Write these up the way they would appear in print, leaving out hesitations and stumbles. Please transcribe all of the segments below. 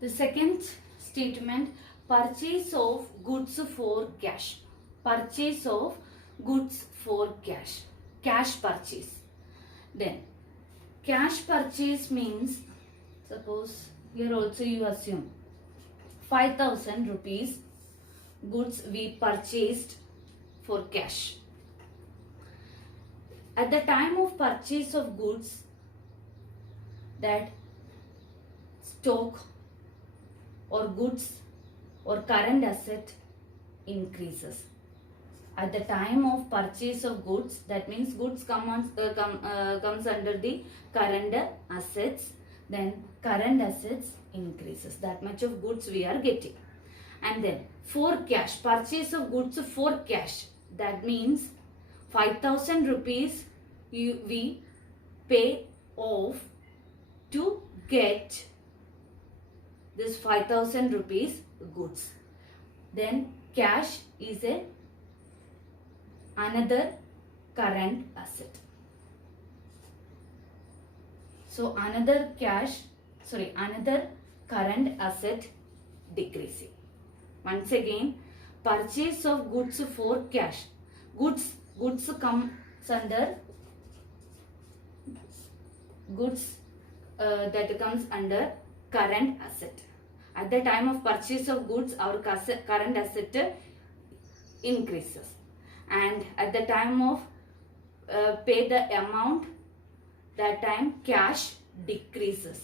The second statement, purchase of goods for cash. Purchase of goods for cash. Cash purchase. Then cash purchase means, suppose here also you assume 5,000 rupees goods we purchased for cash. At the time of purchase of goods, that stock or goods or current asset increases. At the time of purchase of goods, that means goods comes under the current assets, then current assets increases. That much of goods we are getting. And then for cash, purchase of goods for cash, that means 5,000 rupees we pay off to get this 5,000 rupees goods. Then cash is another current asset. So another current asset decreasing. Once again, purchase of goods for cash. Goods comes under that comes under current asset. At the time of purchase of goods, our current asset increases, and at the time of pay the amount, that time cash decreases.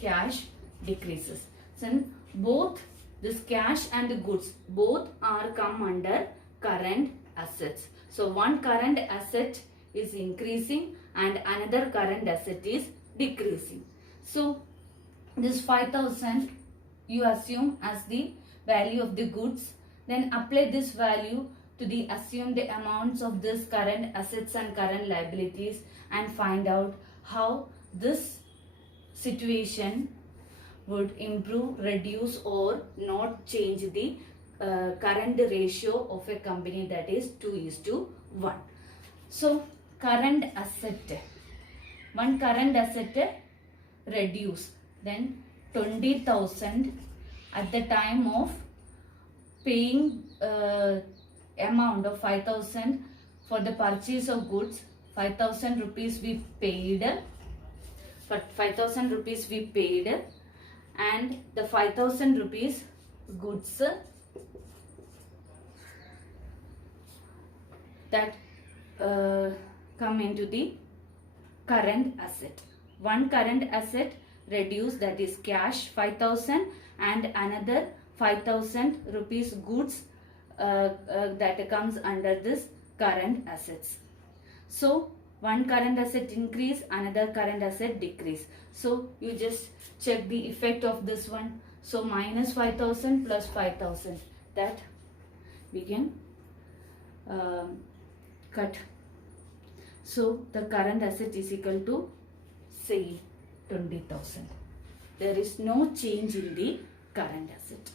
Cash decreases. So both this cash and the goods both are come under current assets. So one current asset is increasing and another current asset is decreasing. So this 5,000 you assume as the value of the goods, then apply this value to the assumed amounts of this current assets and current liabilities and find out how this situation would improve, reduce or not change the current ratio of a company, that is 2:1. So current asset, one current asset reduce, then 20,000 at the time of paying amount of 5,000 for the purchase of goods. 5,000 rupees we paid, and the 5,000 rupees goods that come into the current asset. One current asset reduced, that is cash 5,000, and another 5,000 rupees goods that comes under this current assets. So one current asset increase, another current asset decrease. So you just check the effect of this one. So minus 5,000 plus 5,000, that we can cut. So the current asset is equal to say 20,000. There is no change in the current asset.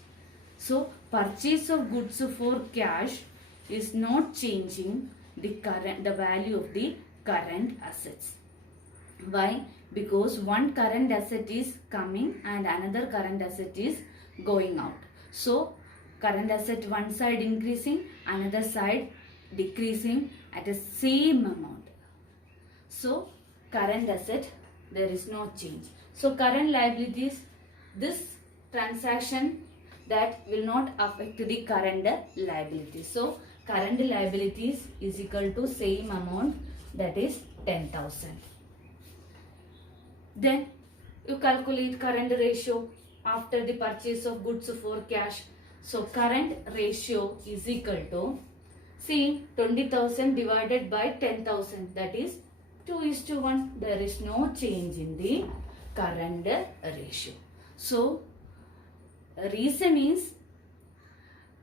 So purchase of goods for cash is not changing the value of the current assets. Why? Because one current asset is coming and another current asset is going out. So current asset one side increasing, another side decreasing at the same amount. So current asset, there is no change. So current liabilities, this transaction that will not affect the current liabilities. So current liabilities is equal to same amount, that is 10,000. Then you calculate current ratio after the purchase of goods for cash. So current ratio is equal to, see, 20,000 divided by 10,000, that is 2:1. There is no change in the current ratio. So reason is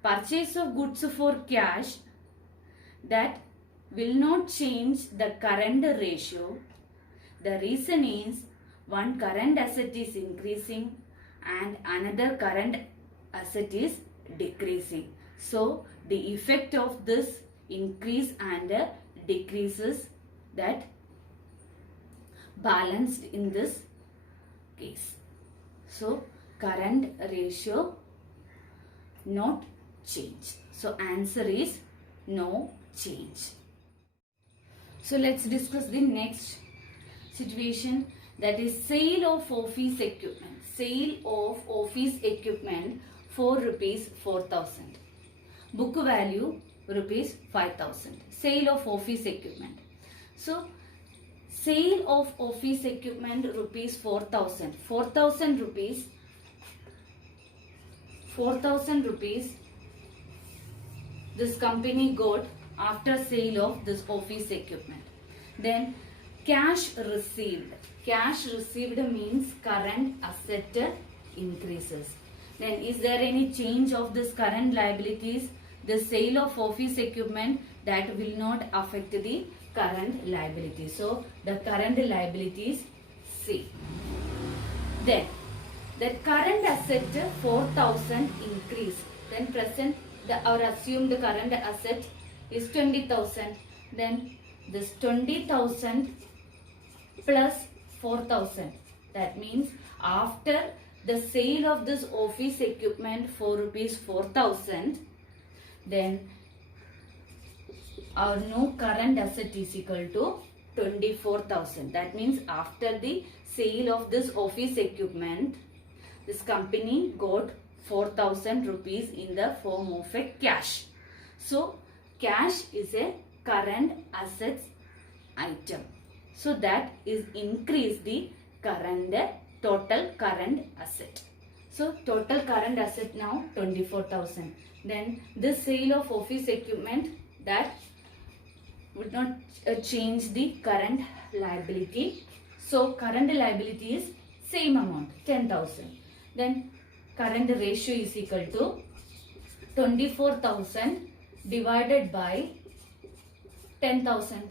purchase of goods for cash, that will not change the current ratio. The reason is one current asset is increasing and another current asset is decreasing. So the effect of this increase and decreases, that balanced in this case. So current ratio not change. So answer is no change. So let's discuss the next situation, that is sale of office equipment. Sale of office equipment for rupees 4,000. Book value rupees 5,000. Sale of office equipment. So sale of office equipment rupees 4,000. 4,000 rupees. 4,000 rupees this company got after sale of this office equipment. Then cash received. Cash received means current asset increases. Then is there any change of this current liabilities? The sale of office equipment, that will not affect the current liabilities. So the current liabilities C. Then the current asset 4,000 increase. Then present or assumed current asset is 20,000. Then this 20,000 plus 4,000. That means after the sale of this office equipment for rupees 4,000, then our new current asset is equal to 24,000. That means after the sale of this office equipment, this company got 4,000 rupees in the form of a cash. So cash is a current assets item. So that is increase the current total current asset. So total current asset now 24,000. Then the sale of office equipment, that would not change the current liability. So current liability is same amount 10,000. Then current ratio is equal to 24,000 divided by 10,000.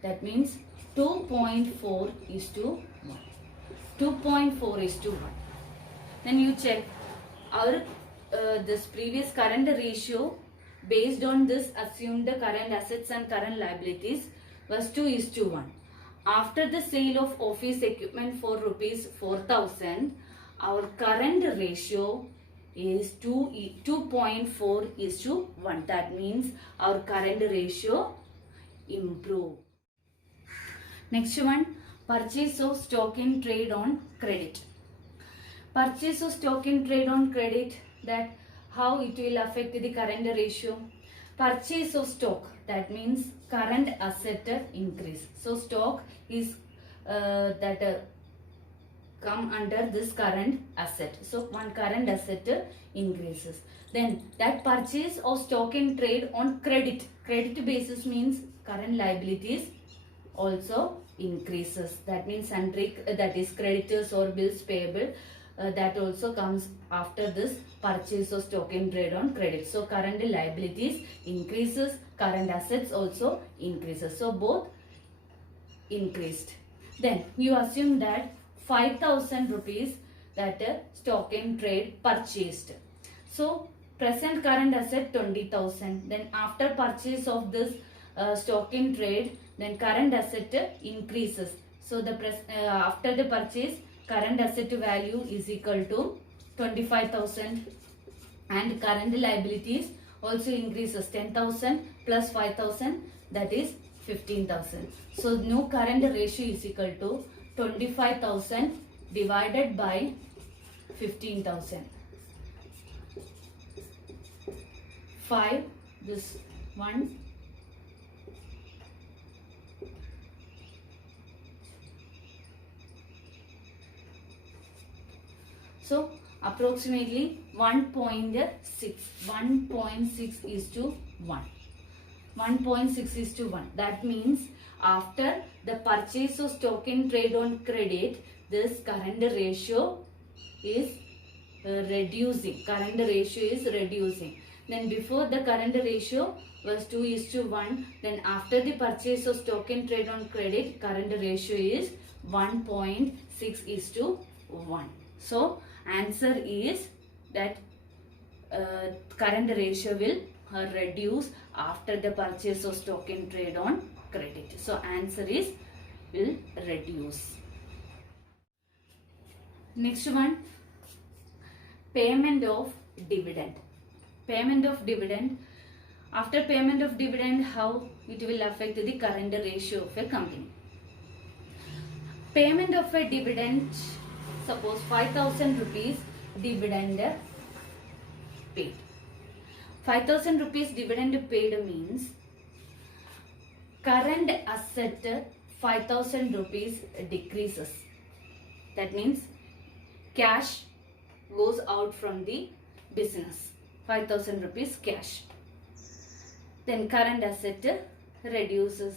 That means 2.4 is to 1. 2.4 is to 1. Then you check our this previous current ratio based on this assumed the current assets and current liabilities was 2 is to 1. After the sale of office equipment for rupees 4,000, our current ratio is 2.4 is to 1. That means our current ratio improved. Next one, purchase of stock in trade on credit. Purchase of stock in trade on credit, that how it will affect the current ratio. Purchase of stock, that means current asset increase. So stock is come under this current asset. So one current asset increases. Then that purchase of stock in trade on credit. Credit basis means current liabilities also increases. That means sundry, that is creditors or bills payable, that also comes after this purchase of stock in trade on credit. So current liabilities increases, current assets also increases. So both increased. Then you assume that 5,000 rupees that stock in trade purchased. So present current asset 20,000. Then after purchase of this stock in trade, then current asset increases. So the after the purchase, current asset value is equal to 25,000, and current liabilities also increases. 10,000 plus 5,000, that is 15,000. So new current ratio is equal to 25,000 divided by 15,000. 5, this one. So approximately 1.6. 1.6 is to 1. 1.6 is to 1. That means after the purchase of stock in trade on credit, this current ratio is reducing. Current ratio is reducing. Then before the current ratio was 2 is to 1. Then after the purchase of stock in trade on credit, current ratio is 1.6 is to 1. So answer is that current ratio will reduce after the purchase of stock in trade on credit. So answer is will reduce. Next one, payment of dividend. Payment of dividend. After payment of dividend, how it will affect the current ratio of a company. Payment of a dividend, suppose 5,000 rupees dividend paid. 5,000 rupees dividend paid means current asset 5,000 rupees decreases. That means cash goes out from the business. 5,000 rupees cash. Then current asset reduces.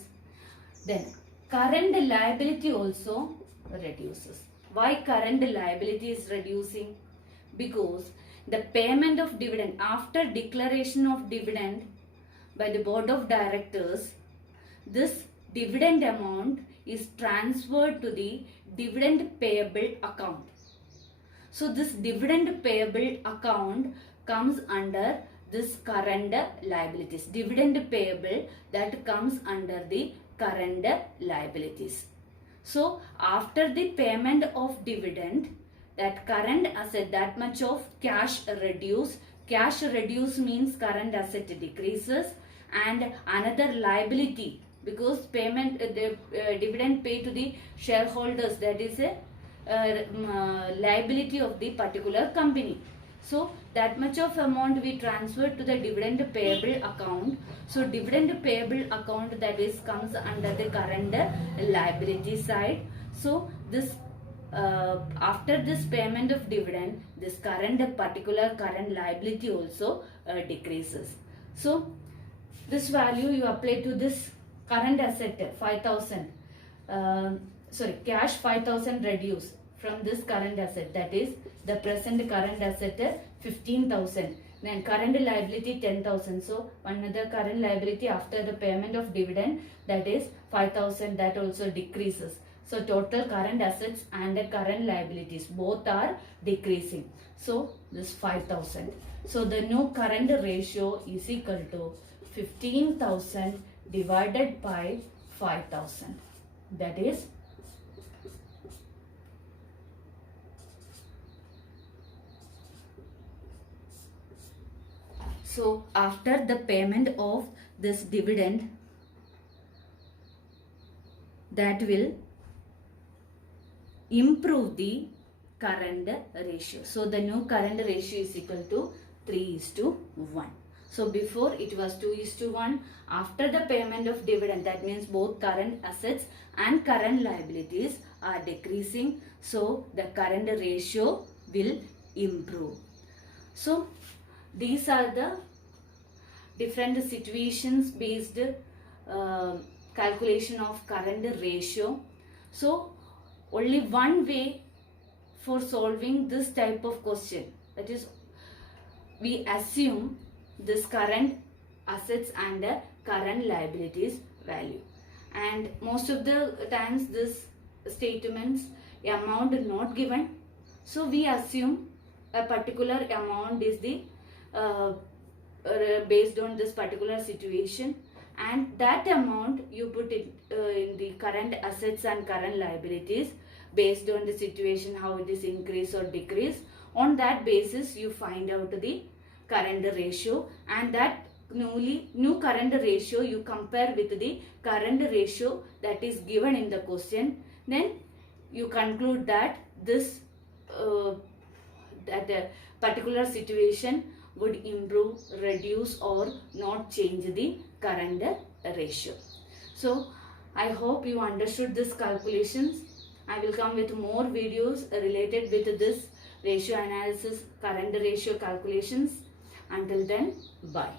Then current liability also reduces. Why current liability is reducing? Because the payment of dividend, after declaration of dividend by the board of directors, this dividend amount is transferred to the dividend payable account. So this dividend payable account comes under this current liabilities. Dividend payable, that comes under the current liabilities. So after the payment of dividend, that current asset, that much of cash reduce. Cash reduce means current asset decreases, and another liability, because payment the dividend paid to the shareholders, that is a liability of the particular company. So that much of amount we transfer to the dividend payable account. So dividend payable account, that is comes under the current liability side. So this after this payment of dividend, this particular current liability also decreases. So this value you apply to this current asset 5,000, cash 5,000 reduce from this current asset, that is the present current asset 15,000, then current liability 10,000. So another current liability after the payment of dividend, that is 5,000, that also decreases. So total current assets and the current liabilities both are decreasing. So this 5,000. So the new current ratio is equal to 15,000 divided by 5,000. That is so after the payment of this dividend, that will improve the current ratio. So the new current ratio is equal to 3:1. So before it was 2:1. After the payment of dividend, that means both current assets and current liabilities are decreasing. So the current ratio will improve. So these are the different situations based calculation of current ratio. So only one way for solving this type of question, that is we assume this current assets and current liabilities value, and most of the times this statements amount is not given, so we assume a particular amount is the based on this particular situation, and that amount you put it in the current assets and current liabilities based on the situation, how it is increase or decrease. On that basis you find out the current ratio, and that new current ratio you compare with the current ratio that is given in the question. Then you conclude that this particular situation would improve, reduce or not change the current ratio. So I hope you understood this calculations. I will come with more videos related with this ratio analysis, current ratio calculations. Until then, bye.